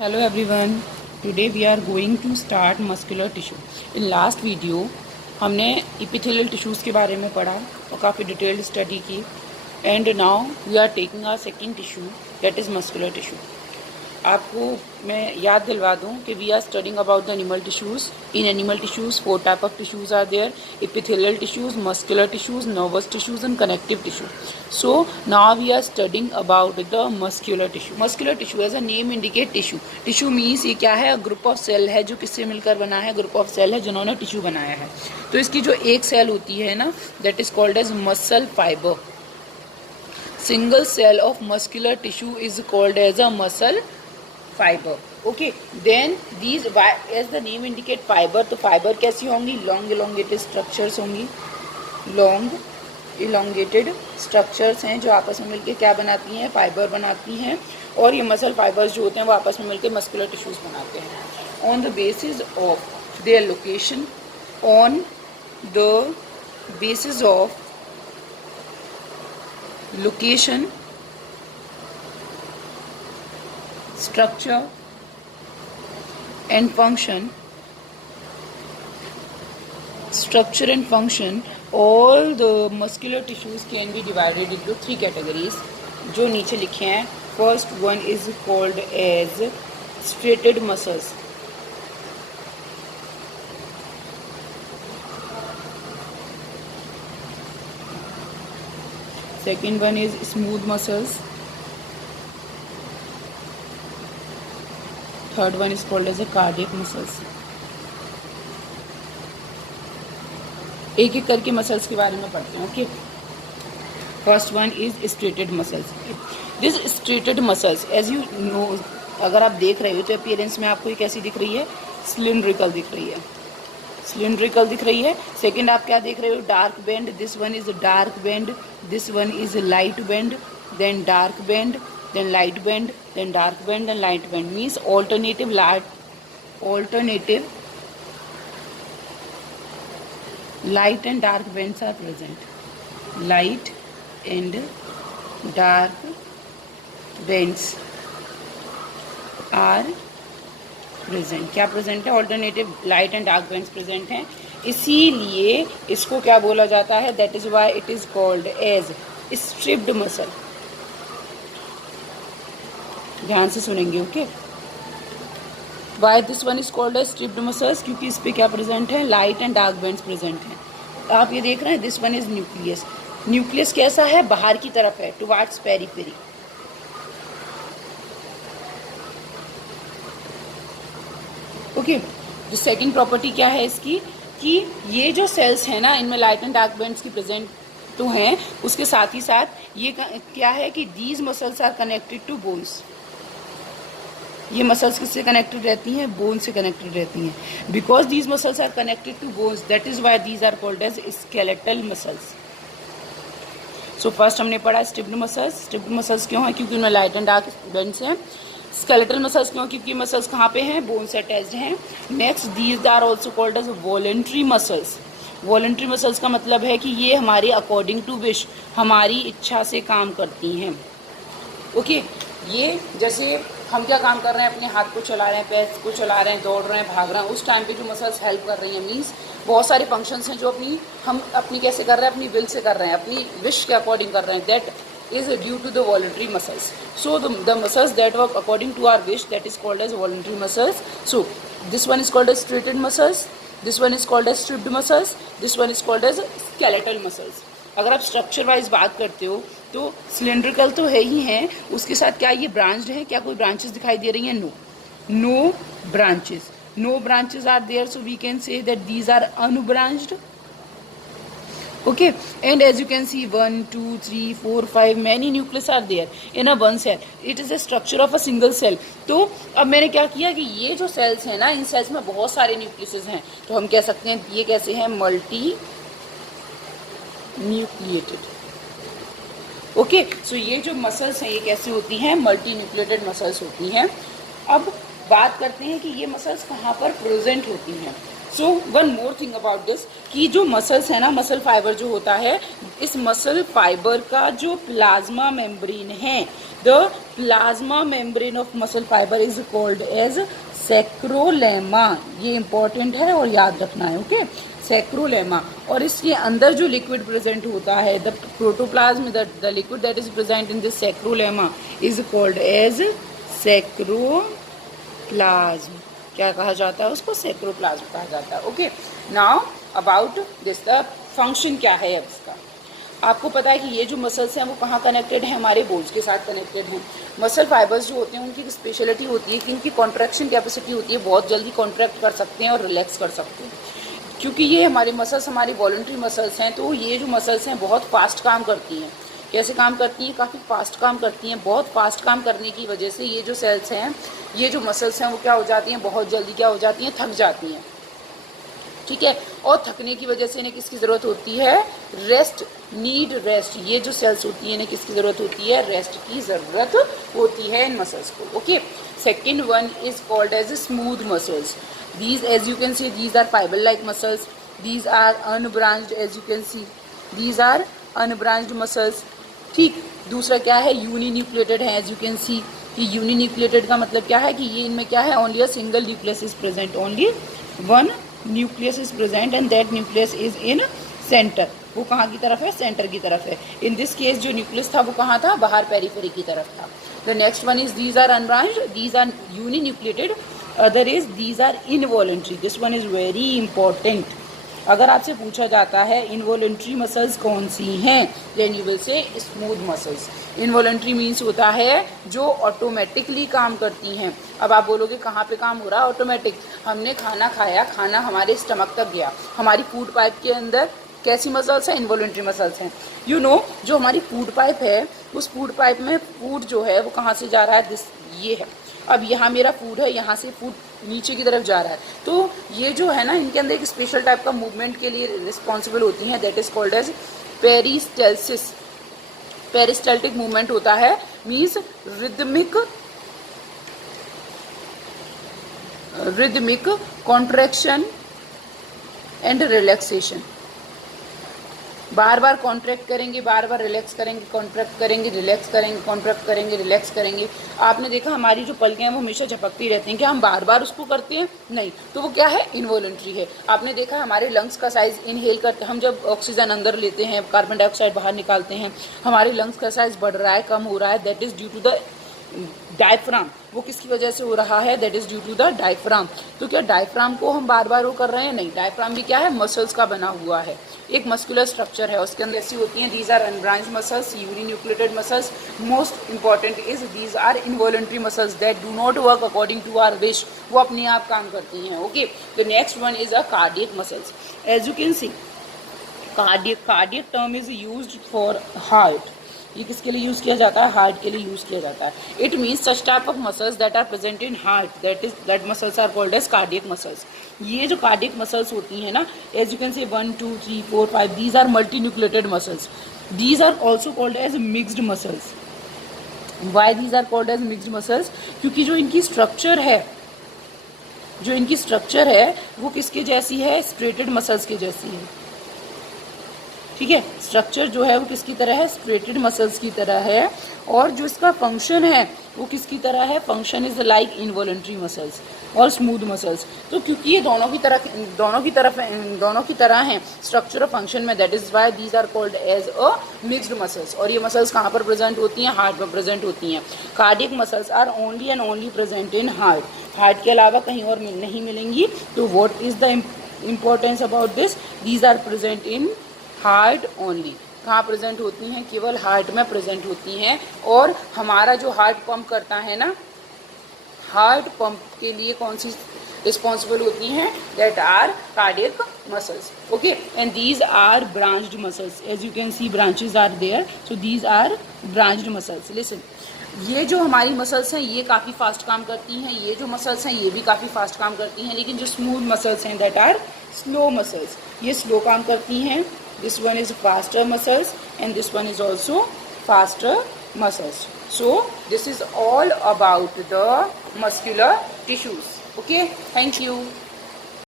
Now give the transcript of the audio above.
Hello everyone. Today we are going to start muscular tissue. In last video हमने epithelial tissues के बारे में पढ़ा और काफ़ी डिटेल्ड स्टडी की. And now we are taking our second tissue, that is muscular tissue. आपको मैं याद दिलवा दूं कि we are studying about the animal tissues. In animal tissues 4 type of tissues are there: epithelial tissues, muscular tissues, nervous tissues and connective tissue. So now we are studying about the muscular tissue. Muscular tissue as a name indicate tissue. Tissue means ये क्या है? Group of cell है जो किससे मिलकर बना है? Group of cell है जिन्होंने टिश्यू बनाया है. तो इसकी जो एक सेल होती है ना, that is called as muscle fibre. Single cell of muscular tissue is called as a muscle fibre. Okay, then these as the name indicate fibre. तो फाइबर कैसी होंगी? लॉन्ग इलोंगेटेड स्ट्रक्चर्स होंगी. लॉन्ग इलोंगेटेड स्ट्रक्चर्स हैं जो आपस में मिलकर क्या बनाती हैं? फाइबर बनाती हैं. और ये मसल फाइबर्स जो होते हैं वो आपस में मिलकर मस्कुलर टिश्यूज बनाते हैं. On the basis of their location, on the basis of location, structure and function, all the muscular tissues can be divided into 3 categories जो नीचे लिखे हैं. First one is called as striated muscles. Second one is smooth muscles. Third one is called as a cardiac muscles. एक एक करके muscles के बारे में पढ़ते हैं. Okay, first one is striated muscles. This striated muscles as you know, अगर आप देख रहे हो तो अपीयरेंस में आपको ये कैसी दिख रही है? सिलिंड्रिकल दिख रही है. सिलिंड्रिकल दिख रही है. सेकेंड आप क्या देख रहे हो? Dark band. This one is dark band, this one is light band, then dark band, then light bend, then dark bend and light bend. Means alternative light and dark bends are present. Light and dark bends are present. क्या present है? Alternative light and dark bends present हैं. इसीलिए इसको क्या बोला जाता है? That is why it is called as stripped muscle. ध्यान से सुनेंगे. Okay, why this one is called as striped muscles? क्योंकि इस पे क्या प्रेजेंट है? Light and dark bands present हैं. आप ये देख रहे हैं, this one is nucleus. Nucleus कैसा है? बाहर की तरफ है, टुवार्ड्स पेरिफेरी. ओके, जो सेकंड प्रॉपर्टी क्या है इसकी, कि ये जो सेल्स है ना, इनमें लाइट एंड डार्क बेंड्स की प्रेजेंट तो हैं, उसके साथ ही साथ ये क्या है कि these muscles are connected to bones. ये मसल्स किससे कनेक्टेड रहती हैं? बोन से कनेक्टेड रहती हैं. Because these muscles are connected to bones, that is why these are called as skeletal muscles. So first हमने पढ़ा स्ट्रिप्ड मसल्स. स्ट्रिप्ड मसल्स क्यों है? क्योंकि उनमें लाइट एंड डार्क बेंड्स हैं. स्केलेटल मसल्स क्यों? क्योंकि मसल्स कहाँ पे हैं? बोन से अटैच्ड हैं. Next, these are also called as voluntary muscles. Voluntary muscles का मतलब है कि ये हमारे अकॉर्डिंग टू विश, हमारी इच्छा से काम करती हैं. ओके, ये जैसे हम क्या काम कर रहे हैं? अपने हाथ को चला रहे हैं, पैर को चला रहे हैं, दौड़ रहे हैं, भाग रहे हैं, उस टाइम पे जो मसल्स हेल्प कर रही हैं. मीन्स बहुत सारे फंक्शंस हैं जो हम अपनी कैसे कर रहे हैं? अपनी विल से कर रहे हैं, अपनी विश के अकॉर्डिंग कर रहे हैं. That is due to the voluntary muscles. So the muscles that work according to our wish, that is called as voluntary muscles. So this one is called as striated muscles, this one is called as stripped muscles, this one is called as skeletal muscles. अगर आप structure wise बात करते हो तो cylindrical तो है ही हैं, उसके साथ क्या ये ब्रांच्ड है? क्या कोई ब्रांचेस दिखाई दे रही हैं? No branches. No branches are there, so we can say that these are unbranched. Okay, and as you can see 1 2 3 4 5 many nucleus are there in a one cell. It is a structure of a single cell. तो अब मैंने क्या किया कि ये जो sales हैं ना, इन सेल्स में बहुत सारे न्यूक्लियस हैं, तो हम कह सकते हैं ये कैसे हैं? Multi nucleated. ओके, सो ये जो मसल्स हैं ये कैसे होती हैं? मल्टी न्यूक्लिएटेड मसल्स होती हैं. अब बात करते हैं कि ये मसल्स कहाँ पर प्रेजेंट होती हैं. So one more thing about this कि जो मसल्स है ना, मसल फाइबर जो होता है, इस मसल फाइबर का जो प्लाज्मा मेम्ब्रेन है, the plasma membrane of muscle fibre is called as sarcolemma. ये इंपॉर्टेंट है और याद रखना है, ओके, सैक्रोलेमा। और इसके अंदर जो लिक्विड प्रेजेंट होता है, the protoplasm, the liquid that is present in this sarcolemma is called as sarcoplasm. क्या कहा जाता है उसको? सैक्रोप्लाज्म कहा जाता है। Okay, now about this, the function क्या है अब इसका। आपको पता है कि ये जो मसल्स हैं वो कहाँ कनेक्टेड हैं? हमारे बोन्स के साथ कनेक्टेड हैं। मसल फाइबर्स जो होते हैं उनकी स्पेशलिटी होती है कि इनकी कॉन्ट्रैक्शन कैपेसिटी होती है, बहुत जल्दी कॉन्ट्रैक्ट कर सकते हैं और रिलैक्स कर सकते हैं। क्योंकि ये हमारी मसल्स हमारी वॉलंटरी मसल्स हैं, तो ये जो मसल्स हैं बहुत फास्ट काम करती हैं। कैसे काम करती हैं? काफ़ी फास्ट काम करती हैं। बहुत फास्ट काम करने की वजह से ये जो सेल्स हैं, ये जो मसल्स हैं वो क्या हो जाती हैं? बहुत जल्दी क्या हो जाती हैं? थक जाती हैं, ठीक है। और थकने की वजह से इन्हें किसकी ज़रूरत होती है? Rest, need rest. ये जो सेल्स होती हैं इन्हें किसकी ज़रूरत होती है? रेस्ट की ज़रूरत होती है इन मसल्स को। Okay, second one is called as smooth muscles. These, as you can see, these are fiber-like muscles. These are unbranched, as you can see. These are unbranched muscles. ठीक, दूसरा क्या है? यूनिन्यूक्लिएटेड है, as you can see. कि uninucleated का मतलब क्या है? कि ये इनमें क्या है? Only a single nucleus is present, only one nucleus is present and that nucleus is in centre. वो कहाँ की तरफ है? सेंटर की तरफ है। इन दिस केस जो न्यूक्लियस था वो कहाँ था? बाहर पेरिफेरी की तरफ था। The next one is these are unbranched, these are uninucleated, other is these are involuntary. This one is very important. अगर आपसे पूछा जाता है इनवॉलेंट्री मसल्स कौन सी हैं, then you will say smooth muscles. Involuntary means होता है जो ऑटोमेटिकली काम करती हैं। अब आप बोलोगे कहाँ पे काम हो रहा है ऑटोमेटिक? हमने खाना खाया, खाना हमारे स्टमक तक गया, हमारी फूड पाइप के अंदर कैसी मसल्स हैं? इनवॉलेंट्री मसल्स हैं। यू नो, जो हमारी फूड पाइप है, उस फूड पाइप में फूड जो है वो कहाँ से जा रहा है? दिस, ये है। अब यहाँ मेरा फूड है, यहाँ से फूड नीचे की तरफ जा रहा है, तो ये जो है ना, इनके अंदर एक स्पेशल टाइप का मूवमेंट के लिए रिस्पॉन्सिबल होती हैं, that is called as peristalsis. Peristaltic movement होता है, means rhythmic contraction and relaxation. बार बार कॉन्ट्रैक्ट करेंगे, बार बार रिलैक्स करेंगे, कॉन्ट्रैक्ट करेंगे, रिलैक्स करेंगे, कॉन्ट्रैक्ट करेंगे, रिलैक्स करेंगे। आपने देखा हमारी जो पलकें हैं वो हमेशा झपकती रहती हैं, क्या हम बार बार उसको करते हैं? नहीं, तो वो क्या है? इनवॉलंटरी है। आपने देखा हमारे लंग्स का साइज इनहेल करते, हम जब ऑक्सीजन अंदर लेते हैं, कार्बन डाइऑक्साइड बाहर निकालते हैं, हमारे लंग्स का साइज बढ़ रहा है, कम हो रहा है, that is due to the diaphragm. वो किसकी वजह से हो रहा है? That is due to the diaphragm. तो क्या डायफ्राम को हम बार बार वो कर रहे हैं? नहीं, डायफ्राम भी क्या है? मसल्स का बना हुआ है, एक मस्कुलर स्ट्रक्चर है, उसके अंदर ऐसी होती हैं। These are unbranched muscles, uninucleated muscles. Most important is these are involuntary muscles that do not work according to our wish. वो अपने आप काम करती हैं। Okay, the next one is a cardiac muscles. As you can see, cardiac term is used for heart. ये किसके लिए use किया जाता है? हार्ट के लिए यूज़ किया जाता है। It means such type of muscles that are present in heart, that muscles are called as cardiac muscles. ये जो कार्डियक मसल्स होती हैं ना, as you can say 1 2 3 4 5, these are multi nucleated muscles. These are also called as mixed muscles. Why these are called as mixed muscles? क्योंकि जो इनकी structure है वो किसके जैसी है? स्ट्रेटेड मसल्स के जैसी है, ठीक है। स्ट्रक्चर जो है वो किसकी तरह है? स्ट्रेटेड मसल्स की तरह है। और जो इसका फंक्शन है वो किसकी तरह है? Function is like involuntary muscles और स्मूथ मसल्स। तो क्योंकि ये दोनों की तरह हैं स्ट्रक्चर और फंक्शन में, that is why these are called as a mixed muscles. और ये मसल्स कहाँ पर प्रेजेंट होती हैं? हार्ट में प्रेजेंट होती हैं। Cardiac muscles are only and only present in heart. Heart के अलावा कहीं और नहीं मिलेंगी। तो what is the importance about this? These are present in heart only. कहाँ प्रेजेंट होती हैं? केवल हार्ट में प्रेजेंट होती हैं। और हमारा जो हार्ट पंप करता है ना, हार्ट पंप के लिए कौन सी रिस्पॉन्सिबल होती हैं? That are cardiac muscles. Okay, and these are branched muscles. As you can see branches are there, so these are branched muscles. Listen, ये जो हमारी मसल्स हैं ये काफ़ी फास्ट काम करती हैं, ये जो मसल्स हैं ये भी काफ़ी फास्ट काम करती हैं, लेकिन जो स्मूथ मसल्स हैं दैट आर स्लो मसल्स, ये स्लो काम करती हैं। This one is faster muscles and this one is also faster muscles. So this is all about the muscular tissues. Okay, thank you.